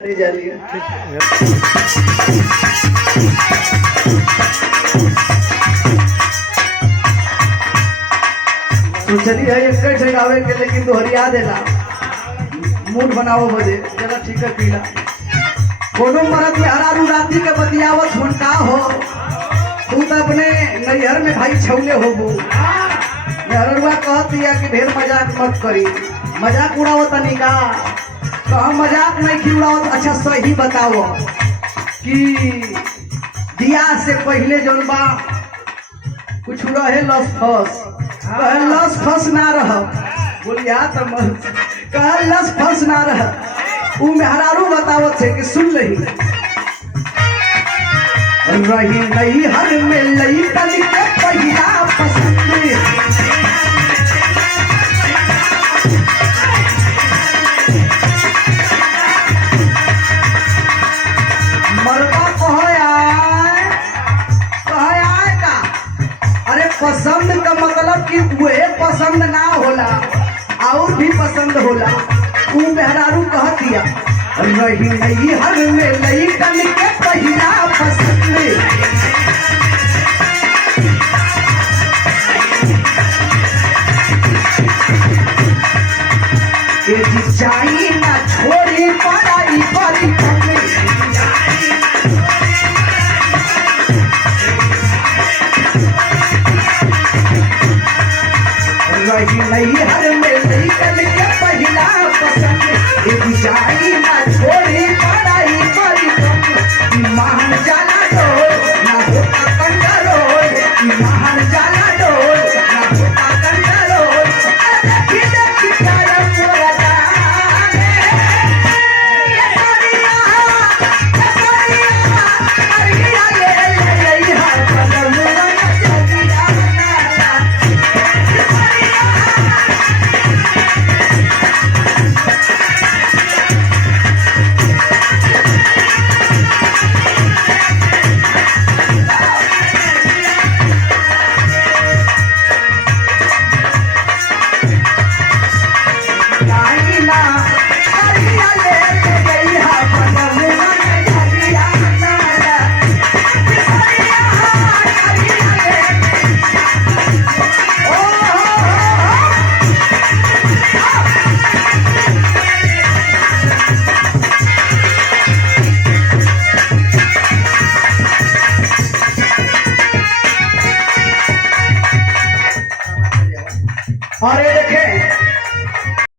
जा रही है। तो चलिए एक जगावे के लेकिन दोहरिया देला मूड बनाओ बजे चला ठीक है पीला कोनो मरद में हरारू राती के बतियावत हुनका हो तू तो अपने नैहर में भाई छौले होबू नहरुआ कहत दिया कि ढेर मजाक मत करी मजाक उड़ावत निका तो हम मजाक नहीं की उड़ावत। अच्छा सही बताओ कि दिया से पहले जौन बा कुछ रहे लस फस कहे लस फस ना रह बोलिया तो कहे लस फस ना रह उ मेहरारू बतावत है कि सुन रही नहीं हर में लई तल के पहिला पसंद पसंद का मतलब कि वह पसंद ना होला और भी पसंद होला तू मेहरारू कह दिया रही नहीं हर में लई कल के पहिला पसंद चाहिए ना छोड़ी पढ़ाई